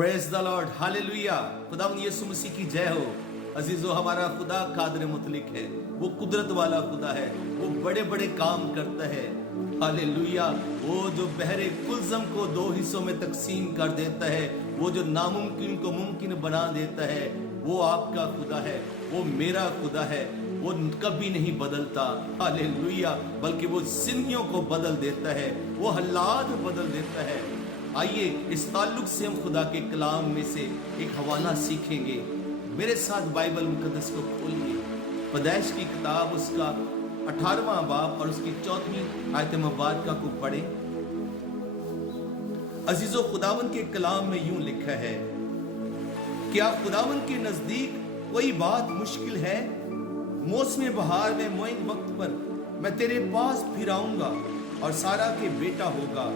Praise the Lord, hallelujah. खुदावंद यीशु मसीह की जय हो। अजीजों, हमारा खुदा कादिर मुतलिक है, वो कुदरत वाला खुदा है, वो बड़े बड़े काम करता है। हालेलुया। वो जो बहरे कुलज़म को दो हिस्सों में तकसीम कर देता है, वो जो नामुमकिन को मुमकिन बना देता है, वो आपका खुदा है, वो मेरा खुदा है। वो कभी नहीं बदलता, हालेलुया, बल्कि वो जिंदगियों को बदल देता है, वो हालात बदल देता है। आइए इस ताल्लुक से हम खुदा के कलाम में से एक हवाला सीखेंगे। मेरे साथ बाइबल मुकद्दस को खोलिए, पैदाइश की किताब उसका 18वां बाब और उसकी 4वीं आयत मुबारका को पढ़े। अजीजों, खुदावंद के कलाम में यूं लिखा है, क्या खुदावंद के नजदीक कोई बात मुश्किल है? मौसम बहार में मोइन वक्त पर मैं तेरे पास फिर आऊंगा और सारा के बेटा होगा।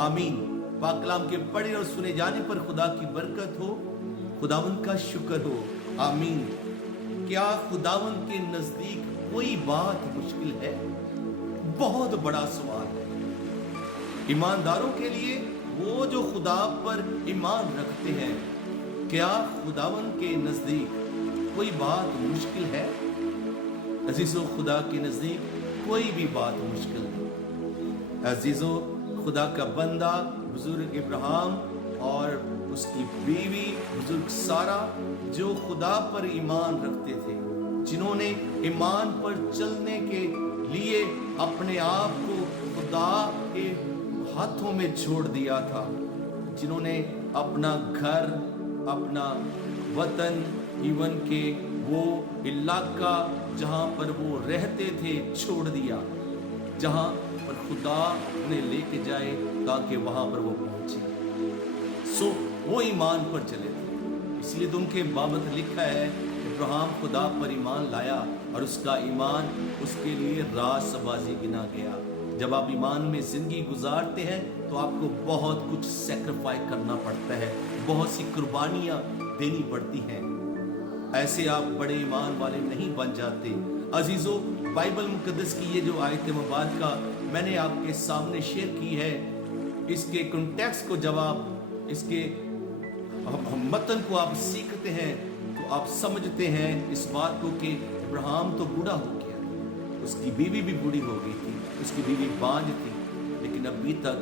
आमीन। पाक कलाम के पढ़े और सुने जाने पर खुदा की बरकत हो, खुदावंद का शुक्र हो। आमीन। क्या खुदावंद के नजदीक कोई बात मुश्किल है? बहुत बड़ा सवाल है ईमानदारों के लिए, वो जो खुदा पर ईमान रखते हैं। क्या खुदावंद के नजदीक कोई बात मुश्किल है? अजीजों, खुदा के नजदीक कोई भी बात मुश्किल नहीं। अजीजों, खुदा का बंदा बुजुर्ग इब्राहिम और उसकी बीवी बुजुर्ग सारा, जो खुदा पर ईमान रखते थे, जिन्होंने ईमान पर चलने के लिए अपने आप को खुदा के हाथों में छोड़ दिया था, जिन्होंने अपना घर, अपना वतन, इवन के वो इलाका जहां पर वो रहते थे छोड़ दिया, जहां पर खुदा उन्हें लेके जाए ताकि वहां पर वो पहुंचे। सो वो ईमान पर चले थे। इसलिए तो उनके बाबत लिखा है, इब्राहिम खुदा पर ईमान लाया और उसका ईमान उसके लिए रास्तबाजी गिना गया। जब आप ईमान में जिंदगी गुजारते हैं तो आपको बहुत कुछ सैक्रिफाइस करना पड़ता है, बहुत सी कुर्बानियां देनी पड़ती हैं। ऐसे आप बड़े ईमान वाले नहीं बन जाते। अजीजों, बाइबल मुकद्दस की ये जो आयत मुबारका मैंने आपके सामने शेयर की है, इसके कॉन्टेक्स्ट को जब आप इसके मतन को आप सीखते हैं तो आप समझते हैं इस बात को कि इब्राहिम तो बूढ़ा हो गया, उसकी बीवी भी बूढ़ी हो गई थी, उसकी बीवी बांझ थी, लेकिन अभी तक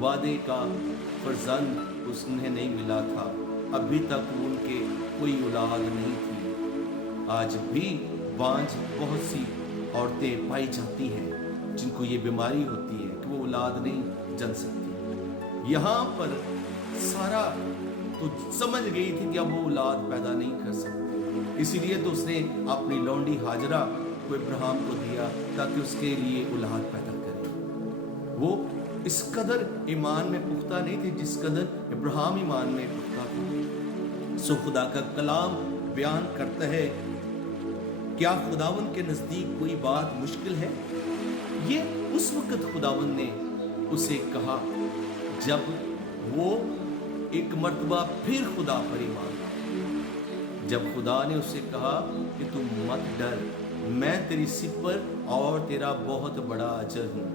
वादे का फर्जंद उन्हें नहीं मिला था, अभी तक उनके कोई औलाद नहीं थी। आज भी बांझ बहुत सी औरतें पाई जाती हैं जिनको ये बीमारी होती है कि वो औलाद नहीं जन सकती। यहाँ पर सारा तो समझ गई थी कि अब वो औलाद पैदा नहीं कर सकती, इसीलिए तो उसने अपनी लौंडी हाजरा को इब्राहिम को दिया ताकि उसके लिए औलाद पैदा करे। वो इस कदर ईमान में पुख्ता नहीं थे जिस कदर इब्राहिम ईमान में पुख्ता था। सो खुदा का कलाम बयान करता है, क्या खुदावंद के नजदीक कोई बात मुश्किल है? ये उस वक्त खुदावंद ने उसे कहा जब वो एक मर्तबा फिर खुदा पर ईमान लाया। जब खुदा ने उसे कहा कि तू मत डर, मैं तेरी सिर पर और तेरा बहुत बड़ा अजर हूं।